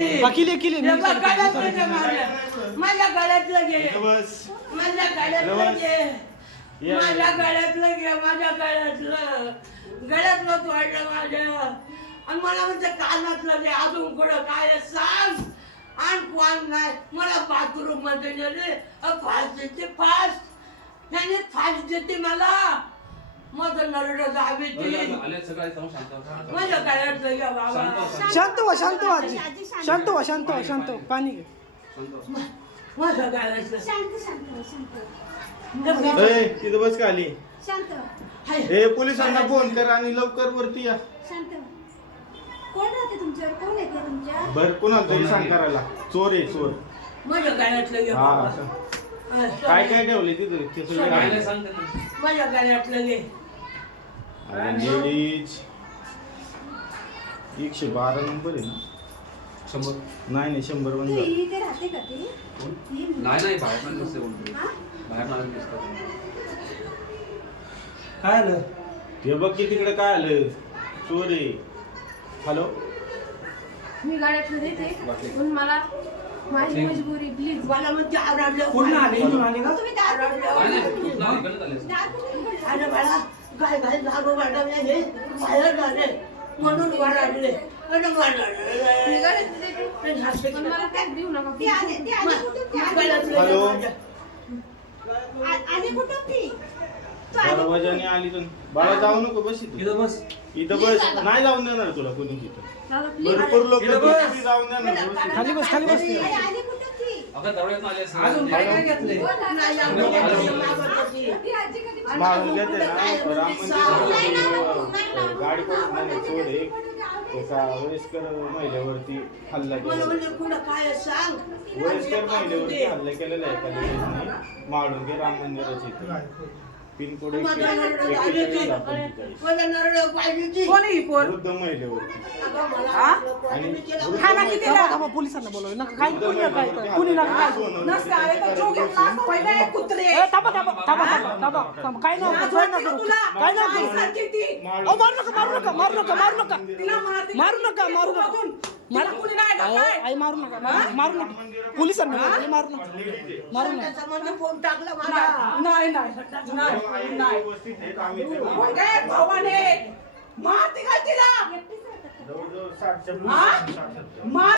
अकिले अकिले बघ, गळ्यातलं घे माझ्या. गळ्यातलं घे. माझ्या गळ्यातलं. घे. माझ्या गळ्यातलं घे माझ्या गळ्यातलं. गळ्यातलं तोडलं माझ्या. आणि मला म्हणजे कानातलं घे अजून कुठं काय सांग. आणि कोण नाही. मला बाथरूममध्ये नेले. फास्ट देते फास्ट त्याने फास्ट देते मला. नरड आले शांत व्हा. घ्या बाबा. शांत व्हा. शांत आजी. शांत व्हा. शांत व्हा शांत व्हा. पाणी घे. शांत शांत हो, शांत ए, तिथं बस का आली? शांत हाय. ए पोलिसांना फोन कर आणि लवकर वरती या. शांत कोण राहते तुमच्यावर? कोण येते तुमच्या? बर कोणाला तरी सांग करायला. चोर आहे चोर. माझ्या हा बाबा. हा, काय काय ठेवले तिथे? ते सगळं काय. माझ्या गळ्यातलं घे लेडीज एकशे बारा नंबर आहे ना? शंभर. नाही नाही शंभर ती बंद इथे राहते का ती? कोण? ही नाही नाही बाहेर पण कोणतरी हा? काय आलं? हे बघ की तिकडे काय आलं. चोर आहे. हॅलो? मी गाड्यातलं देते पण मला माझी मजबुरी प्लीज मला म्हणजे आवडलं पूर्ण आले? इथून आले का तुम्ही दार कुठे नाही नाही उघडले? कुठला इकडे आले. दार कुठे उघडले? अरे बाळा. गायबाई लागोबाट हे? बाहेर झाले म्हणून वराडले आणि वराडले दरवाजाने आली तर. बाळा जाऊ नको बस इथं. बस. इथं बस. नाही जाऊन देणार तुला कोणी तिथं. भरपूर लोक जाऊन देणार खाली बस खाली बस. अगं आले असतील. अजून काय काय घेतलंय मागून घेते ना राम म्हणजे मंदिर. गाडी नाही एक एका वयस्कर महिलेवरती हल्ला केला म्हणजे वयस्कर महिलेवरती हल्ला केलेला आहे एका लेडीजने माळुंगे राम मंदिराच्या इथे पिनकोड. कोण आहे ही पोर वृद्ध महिलेवरती हा? पाहिजे ती. वृद्ध थांबा महिले- थांबा थांबा पोलिसांना बोलव नका काय कुणी काय कुणी नका नसतं, अरे तो जीव घेतला असता पहिला एक कुत्रे. ए, थांबा थांबा थांबा थांबा थांबा थांबा काय नाव काय नाव करू? काय नाव करू सारखी ती. अहो मारू नका मारू नका मारू नका मारू नका तिला मारते. मारू नका मारू नका. मारू अहो, काय? आई मारू नका मारू- मारू नका. पोलिसांना मारू नका मारू नका. त्याचा म्हणजे फोन टाकला मला. नाही नाही नाही नाही व्यवस्थित आहे, आम्ही ते- होय काय भावाने. मारते का तिला? जवळजवळ साठच्या हा? साठ- मार